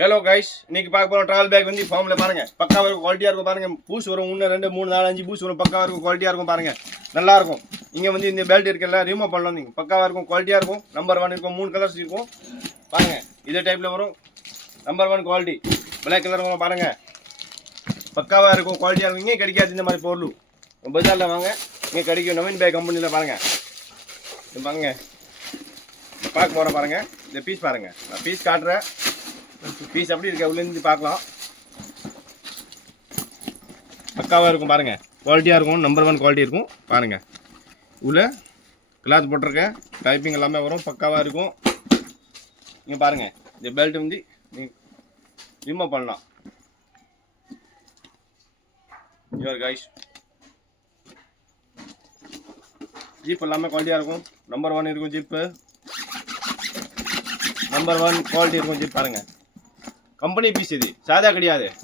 Hello guys, இன்னைக்கு பார்க்க போகிறோம் ட்ராவல் பேக் வந்து ஃபார்மில் பாருங்கள். பக்காவாக இருக்கும், குவாலிட்டியாக இருக்கும். பாருங்கள், பூஸ் வரும். 1 2 3 4 5 பூஸ் வரும். பக்காவாக இருக்கும், குவாலிட்டியாக இருக்கும். பாருங்கள், நல்லாயிருக்கும். இங்கே வந்து இந்த பெல்ட் இருக்குல்ல, ரிமூவ் பண்ணலாம். நீங்கள் பக்காவாக இருக்கும், குவாலிட்டியாக இருக்கும். நம்பர் 1 இருக்கும். 3 கலர்ஸ் இருக்கும். பாருங்கள், இதே டைப்பில் வரும். நம்பர் 1 குவாலிட்டி பிளாக் கலர் வரும். பாருங்கள், பக்காவாக இருக்கும், குவாலிட்டியாக இருக்கும். இங்கே கிடைக்காது இந்த மாதிரி பொருள். பஜாரில் வாங்க, இங்கே கிடைக்கும். நவீன் பேக் கம்பெனியில் பாருங்கள். இது பாருங்கள், பார்க்க போகிறேன். பாருங்கள், இந்த பீஸ் பாருங்கள். நான் பீஸ் காட்டுறேன். பீஸ் அப்படி இருக்க உள்ளேருந்து பார்க்கலாம். பக்காவாக இருக்கும். பாருங்கள், குவாலிட்டியாக இருக்கும். நம்பர் 1 குவாலிட்டி இருக்கும். பாருங்கள், உள்ள கிளாத் போட்டிருக்கேன். டைப்பிங் எல்லாமே வரும். பக்காவாக இருக்கும். நீங்கள் பாருங்கள், இந்த பெல்ட் வந்து நீங்கள் ரிமூவ் பண்ணலாம். யுவர் கைஸ், ஜீப் எல்லாமே குவாலிட்டியாக இருக்கும். நம்பர் 1 இருக்கும். ஜீப்பு நம்பர் 1 குவாலிட்டி இருக்கும். ஜீப் பாருங்கள், கம்பெனி பீஸ். இது சாதா கிடையாது.